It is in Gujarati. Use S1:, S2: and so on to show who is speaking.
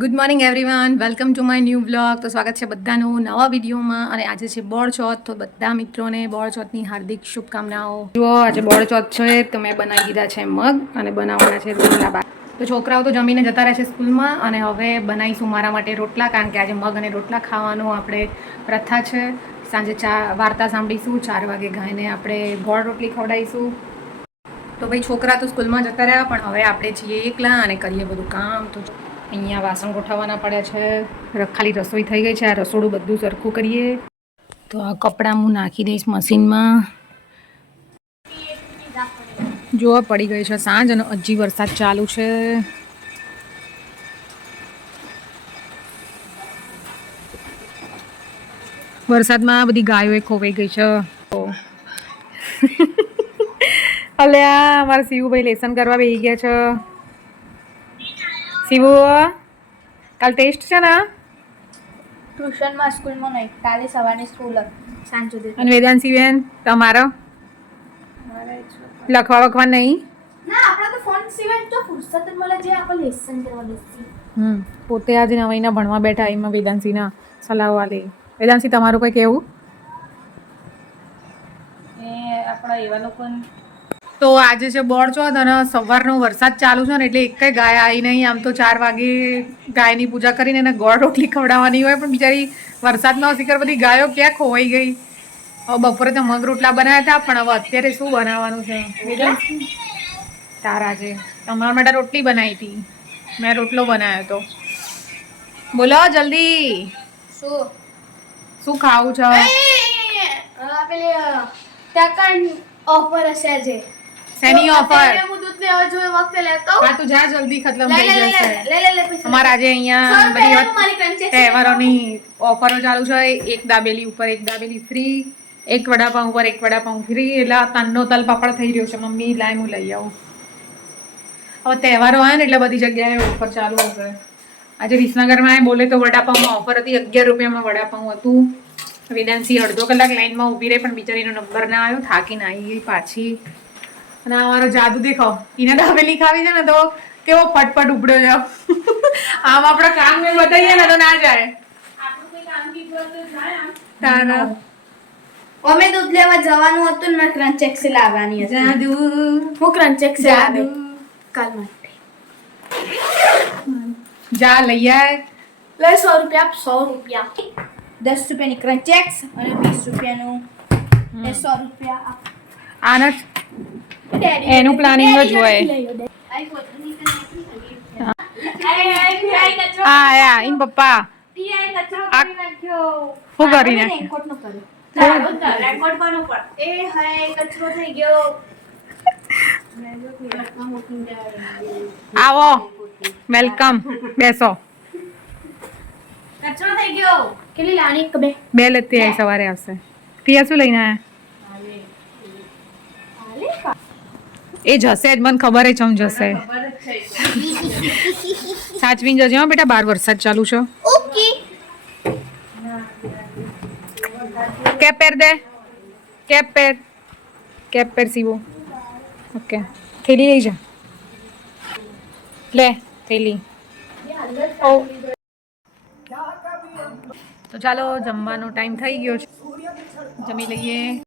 S1: Good morning everyone welcome to my new blog તો સ્વાગત છે બધાનું નવા વિડીયોમાં. અને આજે છે બોળ ચોથ, તો બધા મિત્રોને બોળચોથની હાર્દિક શુભકામનાઓ. જુઓ, આજે બોળચોથ છે, તો મેં બનાવી દીધા છે મગ અને બનાવવાના છે રોટલા બા તો છોકરાઓ તો જમીને જતા રહેશે સ્કૂલમાં, અને હવે બનાવીશું મારા માટે રોટલા, કારણ કે આજે મગ અને રોટલા ખાવાનો આપણે પ્રથા છે. સાંજે ચા, વાર્તા સાંભળીશું, ચાર વાગે ગાયને આપણે ગોળ રોટલી ખવડાવીશું. તો ભાઈ, છોકરા તો સ્કૂલમાં જતા રહ્યા, પણ હવે આપણે છીએ એકલા અને કરીએ બધું કામ. તો અહીંયા વાસણ ગોઠવવાના પડ્યા છે. ખાલી રસોઈ થઈ ગઈ છે. આ રસોડું બધું સરખું કરીએ. તો આ કપડાં હું નાખી દઈશ મશીનમાં. જોવા પડી ગઈ છે સાંજ અને હજી વરસાદ ચાલુ છે. વરસાદમાં બધી ગાયો ખોવાઈ ગઈ છે. અલ્યા અમારા શિવુભાઈ લેસન કરવા બેસી ગયા છે. શિવુ કાલ ટેસ્ટ છે ને?
S2: ટ્યુશનમાં સ્કૂલમાં નહીં કાલે સવારની સ્કૂલ સાંજ સુધી.
S1: અને વેદાંશી બેન તમારો? લખવા વખવા નહીં?
S2: ના આપણે તો ફોન સિવાય તો ફુરસત મળે જે આપણે લેસન કરવા બેસી
S1: હમ પોતે આજે નવાઈના ભણવા બેઠા એમાં વેદાંશીના સલાહ વાલી વેદાંશી તમારું કંઈ કહેવું
S2: એ આપણા એવા લોકો
S1: તો આજે છે બોર્ડ ચોથ અને સવારનો વરસાદ ચાલુ છે ને એટલે એક ગાય આવી નહીં. આમ તો ચાર વાગે ગાયની પૂજા કરીને એને ગોળ રોટલી ખવડાવવાની હોય પણ બિચારી વરસાદમાં શિખર બધી ગાયો ક્યાં ખોવાઈ ગઈ? હવે બપોરે તો મગ રોટલા બનાવ્યા હતા પણ હવે અત્યારે શું બનાવવાનું છે? તારા જે તમારા માટે રોટલી બનાવી હતી. મેં રોટલો બનાવ્યો હતો બોલો જલ્દી.
S2: શું?
S1: શું ખાવું છે?
S2: પેલી ત્યાં ઓફર હશે જે
S1: શેની ઓફર
S2: હું દૂધ લેવા જોઈએ વખતે લેતો
S1: હા તું જા જલ્દી ખતમ થઈ
S2: લે લે
S1: જશે
S2: લે લે લે. પૈસા
S1: આજે અહીંયા બધી
S2: રૂપિયાનું
S1: વાત
S2: મારી transaction
S1: તહેવારોની ઓફરો ચાલુ છે. એક દાબેલી ઉપર એક દાબેલી ફ્રી એક વડાપાઉં ઉપર એક વડાપાઉં ફ્રી એટલે તનનો તલ પાપડ થઈ રહ્યો છે. મમ્મી લાય હું લઈ આવું. હવે તહેવારો આવે ને એટલે બધી જગ્યાએ ઓફર ચાલુ હશે. આજે વિસનગરમાં બોલે તો વડાપાઉંમાં ઓફર હતી. અગિયાર રૂપિયામાં વડાપાઉં હતું. વેદાંશી અડધો કલાક લાઈનમાં ઊભી રહી પણ બિચારીનો નંબર ના આવ્યો. થાકીને આવી ગઈ પાછી. અને અમારો મારો જાદુ દેખો એને દાબેલી ખાવી છે ને તો કેવો ફટફટ ઉપડ્યો છે. આમ આપણા કામ મેં બતાવીએ ને તો ના જાય. તારા.
S2: અમે દૂધ લેવા જવાનું હતું ને ક્રંચ ક્રંચેક્સ લાવવાની હતી.
S1: જાદુ.
S2: હું ક્રંચેક્સ
S1: જાદુ.
S2: કાલ માટે.
S1: જા લઈ આય.
S2: લે સો રૂપિયા આપ સો રૂપિયા. દસ રૂપિયાની ક્રંચેક્સ અને વીસ રૂપિયાનું સો રૂપિયા આપ.
S1: આના એનું પ્લાનિંગ જ હોય. હા આયા ઇન પપ્પા. શું. આવો વેલકમ બેસો.
S2: કચરો થઈ ગયો. કેટલી લાણી? બે?
S1: બે લેતી આવી સવારે આવશે. પિયા શું લઈને આયા? એ જશે જ મને ખબર જ ચમ જશે. સાચવીને જજે હો બેટા બાર વરસાદ ચાલુ છે.
S2: ઓકે.
S1: કેપ પહેર દે. કેપ પહેર કેપ પહેર સીવો. ઓકે. થેલી લઈ જા. લે થેલી. ઓ. તો ચાલો જમવાનો ટાઈમ થઈ ગયો છે. જમી લઈએ.